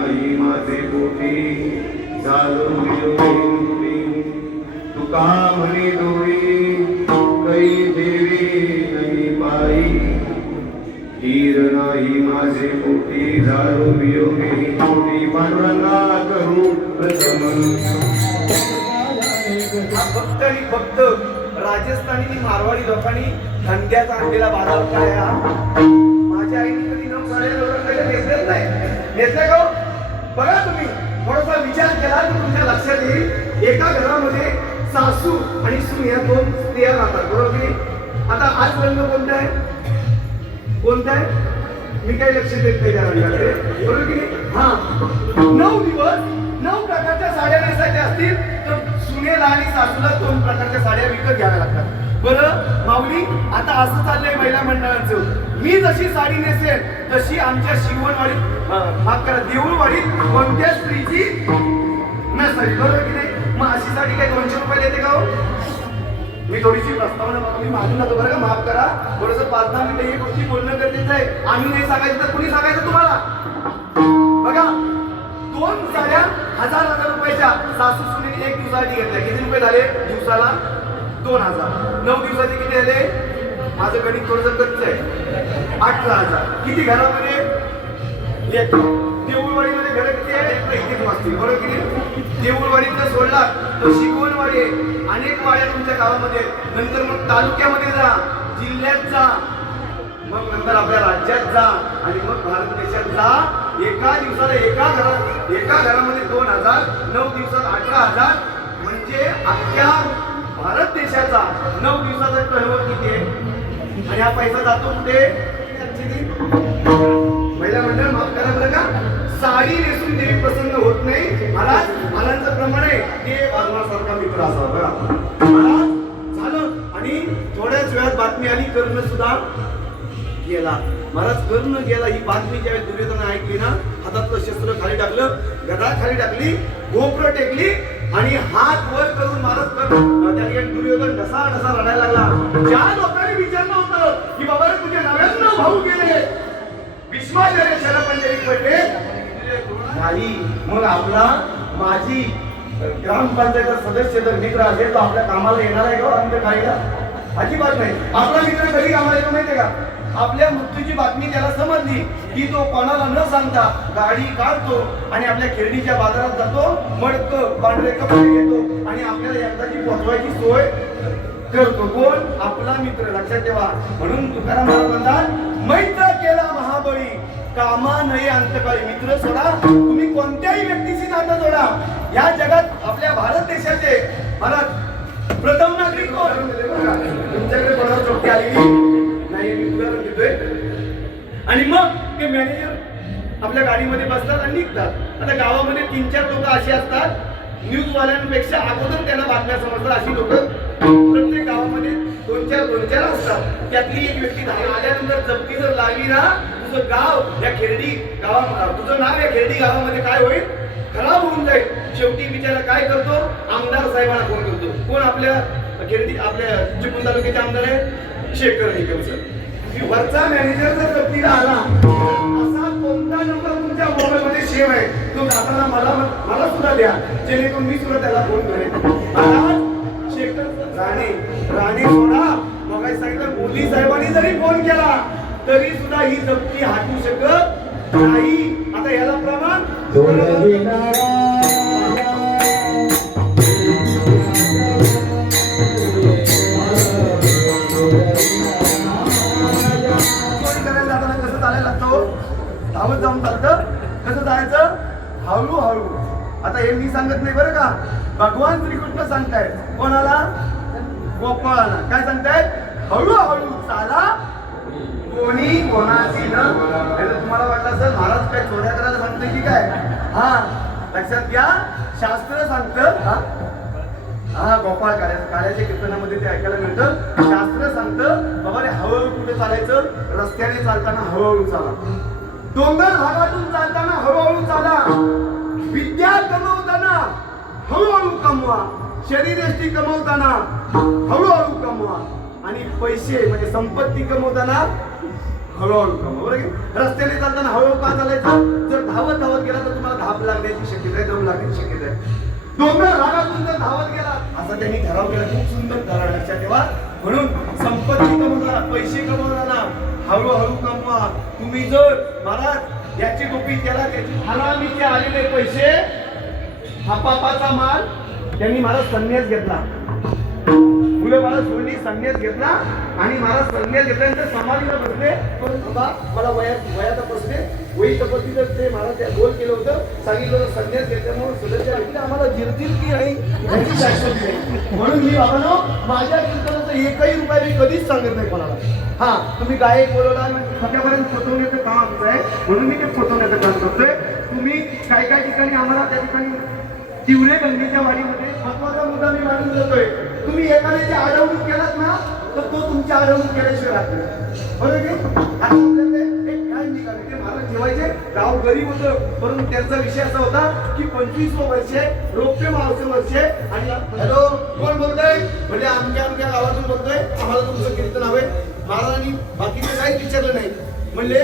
हीर नाही माझे पोटी झालो वियोगी तुका म्हणे डोळी कै देवी नाही पाई हीर नाही माझे पोटी झालो वियोगी पोटी पांडुरंगा करू प्रथम फक्त आणि फक्त राजस्थानी मारवाडी लोकांनी धंद्याचा आणलेला बाजार काय हा? एका घरामध्ये सासू आणि सून या दोन स्त्रिया राहतात बरोबर की आता आज रंग कोणता आहे? कोणता आहे? मी काही लक्ष देत नाही त्या रंगाकडे बरोबर की हा. नऊ दिवस नऊ प्रकारच्या साड्या नेसायच्या असतील तर सुनेला आणि सासूला दोन प्रकारच्या साड्या विकत घ्याव्या लागतात. बरं माऊली आता असं चाललंय महिला मंडळांचं. मी जशी साडी नेसेल तशी आमच्या शिवणवाडीत माफ करा देऊळवाडीत कोणत्या स्त्रीची नसावी बरोबर की नाही? मग अशी साठी काही दोनशे रुपये देते का हो? मी थोडीशी प्रस्तावना बघा, मी मागून जातो बरं का? माफ करा. थोडस पाच दहा मिनिटं ही गोष्टी बोलणं गरजेचं आहे. आम्ही नाही सांगायचं तर कुणी सांगायचं तुम्हाला? बघा दोन साड्या हजार हजार रुपयाच्या सासू सुनेने एक दिवसासाठी घेतल्या. किती रुपये झाले? दिवसाला दोन हजार. नऊ दिवसाचे किती झाले माझं गणित थोडस कच्च आहे. अठरा हजार. किती घरामध्ये? एक. देऊळवाडीमध्ये घरं किती आहे असतील बरोबर की नाही? देऊळवाडी जर सोडला तर शिकवणवाडी अनेक वाड्या तुमच्या गावामध्ये नंतर मग तालुक्यामध्ये जा जिल्ह्यात जा. मग नंतर आपल्या राज्यात जा आणि मग भारत देशात जा. एका दिवसाला एका घरात एका घरामध्ये दोन हजार नऊ दिवसात अठरा हजार. म्हणजे अख्ख्या भारत देशाचा नऊ दिवसाचा कळवळ किती आहे? आणि हा पैसा जातो कुठे? साडी नेसून देवी प्रसन्न होत नाही. महाराज महाराजांचं प्रमाण आहे. ते वाजवण्यासारखा मित्र असावा महाराज झालं. आणि थोड्याच वेळात बातमी आली कर्ण सुद्धा गेला. महाराज कर्ण गेला. ही बातमी ज्यावेळी दुर्योधन ऐकली ना हातातलं शस्त्र खाली टाकलं गदा खाली टाकली गोप्र टेकली आणि हात वर करून महाराज कर्ण त्या ठिकाणी दुर्योधन ढसा ढसा रडायला लागला. ज्या लोकांनी विचारलं होतं की बाबा रे तुझे नव्याण्णव भाऊ गेले. विश्वाचार्य शरपंजरी पडले. नाही. मग आपला माझी ग्रामपंचायत सदस्य जर मित्र असेल तो आपल्या कामाला येणार आहे का हो अंधकाळीला अजिबात नाही. आपला मित्र कधी कामाला येतो माहितीये का? आपल्या मृत्यूची बातमी त्याला समजली की तो कोणाला न सांगता गाडी काढतो आणि आपल्या खेळणीच्या बाजारात जातो मडक पांढरे कपडे घेतो आणि आपल्याला एकदाची पोचवायची सोय करतो. कोण? आपला मित्र. लक्षात ठेवा. म्हणून तुकाराम महाराज म्हणतात मैत्र केला महाबळी. कामा नये अंतकाळी. मित्र सोडा. तुम्ही कोणत्याही व्यक्तीशी नातं जोडा. या जगात आपल्या भारत देशाचे भारत प्रथम नागरिक कोण? तुमच्याकडे कोणावर चोटी आलेली? नाही मी उदाहरण देतोय आणि मग ते मॅनेजर आपल्या गाडीमध्ये बसतात आणि निघतात. आता गावामध्ये तीन चार लोक अशी असतात न्यूजवाल्यांपेक्षा अगोदर त्यांना बातम्या समजतात अशी लोक. प्रत्येक गावामध्ये दोन चार दोन चार असतात. त्यातली एक व्यक्ती आल्यानंतर जप्ती जर लागली ना तुझं गाव या खेरडी गावा तुझं नाव या खेरडी गावामध्ये काय होईल? खराब होऊन जाईल. शेवटी बिचारा काय करतो? आमदार साहेबांना फोन करतो. कोण आपल्या खेरडी आपल्या चिपळूण तालुक्याचे आमदार आहे? शेखर निकम सर. वरचा मॅनेजर जर जप्तीला आला असा कोणता नंबर तुमच्या मोबाईल मध्ये सेव्ह आहे? तो दाखवला मला मला सुद्धा द्या. जेणेकरून मी सुद्धा त्याला फोन करेन. शेखर राणे राणे सोडा. मग सांगितलं? मोदी साहेबांनी जरी फोन केला तरी सुद्धा ही जप्ती हाटू शकत नाही. आता याला प्रमाण जाताना कसं चालायला लागतो? धावत जाऊन चालतं. कसं जायचं? हळूहळू. आता हे मी सांगत नाही बरं का. भगवान श्रीकृष्ण सांगतायत. कोणाला? गोपाळाला. काय सांगतायत? हळूहळू चाला. कोणी कोणाशी न म्हणजे तुम्हाला वाटलं सर महाराज काय चोऱ्या करायला सांगतोय की काय? हा लक्षात घ्या शास्त्र सांगतं हा. हा गोपाळ काळ्या काळ्याच्या कीर्तनामध्ये ते ऐकायला मिळतं. शास्त्र सांगतं बाबा रे हळूहळू कुठे चालायचं? रस्त्याने चालताना हळूहळू चाला. डोंगर भागातून चालताना हळूहळू चाला. विद्या कमवताना हळूहळू कमवा. शरीरयष्टी कमवताना हळूहळू कमवा. आणि पैसे म्हणजे संपत्ती कमवताना हळूहळू कमवा बरं रस्त्याने चालताना हळूहळू का चालायचं? जर धावत धावत गेला तर तुम्हाला धाप लागण्याची शक्यता आहे दम लागण्याची शक्यता आहे. दोन रागातून जर धावत गेला असा त्यांनी ठराव केला. खूप सुंदर ठराव लक्षात ठेवा. म्हणून संपत्ती कमवताना पैसे कमवताना हळूहळू कमवा. तुम्ही जर महाराज याची टोपी केला त्याची हरामीचे आलेले पैसे हापापाचा माल त्यांनी महाराज संन्यास घेतला. मुलं मला सोडली संन्यास घेतला आणि मला संन्यास घेतल्यानंतर समाधीला बसले. पण बाबा मला वयात वयात बसले वही तपस्तीचं ते मला त्या गोल केलं होतं. सांगितलं संन्यास घेतल्यामुळे सुधाच्या व्यक्ती आम्हाला जिरतील की नाही याची शाश्वती नाही. म्हणून मी बाबानो माझ्या कीर्तनाचं एकही रुपया मी कधीच सांगत नाही कोणाला. हा तुम्ही गायक बोलवला सध्यापर्यंत पोचवण्याचं काम आमचं आहे. म्हणून मी ते पोचवण्याचं काम करतोय. तुम्ही काय काय ठिकाणी आम्हाला त्या ठिकाणी तिवरे गंगेच्या वाडीमध्ये तुम्ही एखाद्याची अडवणूक केलात ना तर तो तुमच्या अडवणूक केल्याशिवाय राहतो बरोबर ते महाराज जेवायचे गाव गरीब होतं परंतु त्यांचा विषय असा होता की पंचवीस वर्षे रौप्य मावसे वर्षे आणि हॅलो कोण बोलतोय? म्हणजे आमच्या आमच्या गावातून बोलतोय आम्हाला तुमचं कीर्तन हवे महाराजांनी बाकीचं काहीच विचारलं नाही. म्हणजे